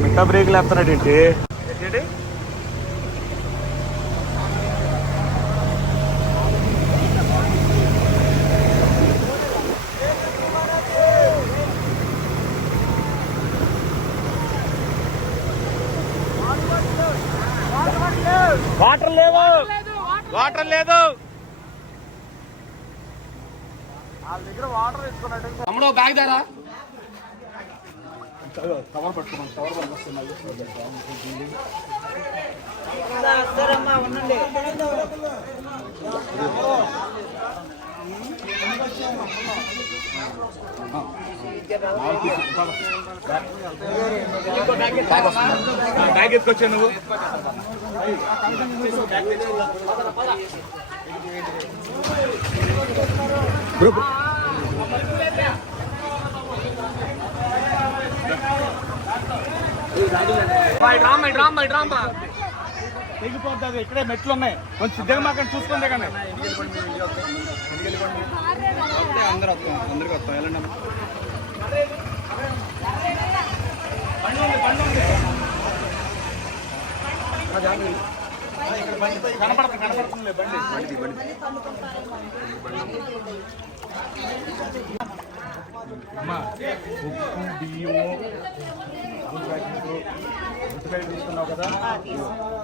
మిట్ట బ్రేక్లు వేస్తున్నాడు ఏంటి? వాటర్ లేదు. వాటర్ లేదు వాళ్ళ దగ్గర వాటర్ ఇస్తున్నట్టు తమ్ముడు బ్యాగ్ దారా కవర్ పట్టుకోమని కవర్ బ్యాగ్ ఎత్తుకొచ్చా నువ్వు బ్రో డ్రామా డ్రామా డ్రామా తెగిపోద్ది ఇక్కడే మెట్లు ఉన్నాయి. కొంచెం దిగమాకండి చూసుకుంటే కానీ. అందరూ వస్తాం అందరికి వస్తాం. వెళ్ళండి కనపడుతుంది కనపడుతుంది బండి అమ్మా ఉప్పు బియ్యము తీసుకున్నావు కదా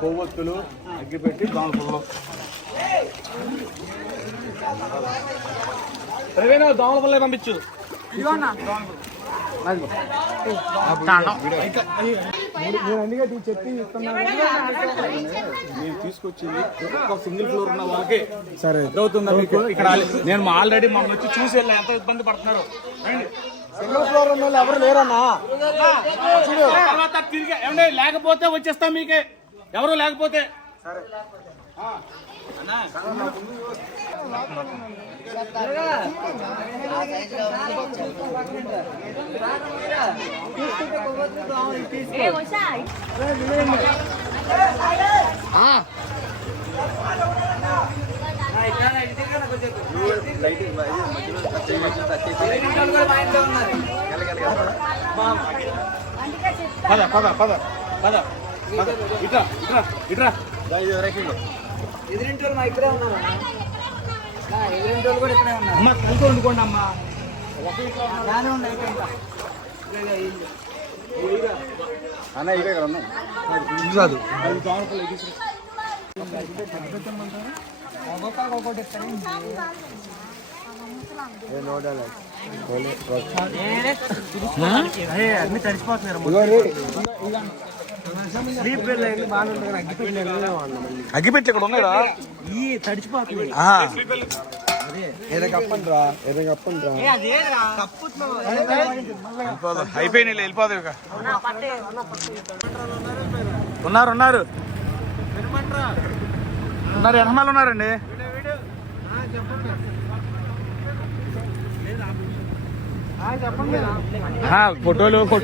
కొవ్వొత్తులు అగ్గిపెట్టి దోమల ప్రవీణ్ దోమల పల్లె పంపించు. నేను తీసుకొచ్చింది ఒక సింగిల్ ఫ్లోర్ ఉన్న వాళ్ళకి. సరే. అవుతుందా మీకు? ఇక్కడ నేను ఆల్రెడీ మనం వచ్చి చూసి వెళ్ళా. ఎంత ఇబ్బంది పడుతున్నారు? రండి. సింగిల్ ఫ్లోర్ ఉన్న వాళ్ళు ఎవరు లేరన్నా? తర్వాత తిరిగి ఏమండి లేకపోతే వచ్చేస్తాం మీకే. ఎవరు లేకపోతే? వచ్చా పద పద పద పద ఇట్రా ఇట్రా ఇట్రా ఎదురింటి వాళ్ళు మా ఇక్కడే ఉన్నారు ఎదురింటి వాళ్ళు కూడా ఇక్కడే ఉన్నారు అమ్మ కలిసి వండుకోండి అమ్మా బాగానే ఉన్నాయి అయితే ఇంకా. అన్న ఇవే ఇక్కడ ఉన్నాం కాదు అది దోమలపల్లి ఎగిసి ఒక్కొక్కరికి ఒక్కొక్కటి ఇస్తారండి అన్ని తడిచిపోతున్నారు స్లీప్ వెళ్ళి బాగానే ఉంటుంది కానీ అగ్గిపెట్టి అగ్గిపెట్టి ఇక్కడ ఉన్నాయా ఈ తడిచిపోతుంది ఏదో కప్పండి రా ఏదో కప్పండి రా కప్పుతో అయిపోయినాయి వెళ్ళిపోదు ఇక. ఉన్నారు ఉన్నారు. ఉన్నారు ఎంతమంది ఉన్నారండి. చెప్పండి. ఆ, ఫోటోలు ఫోటోలు.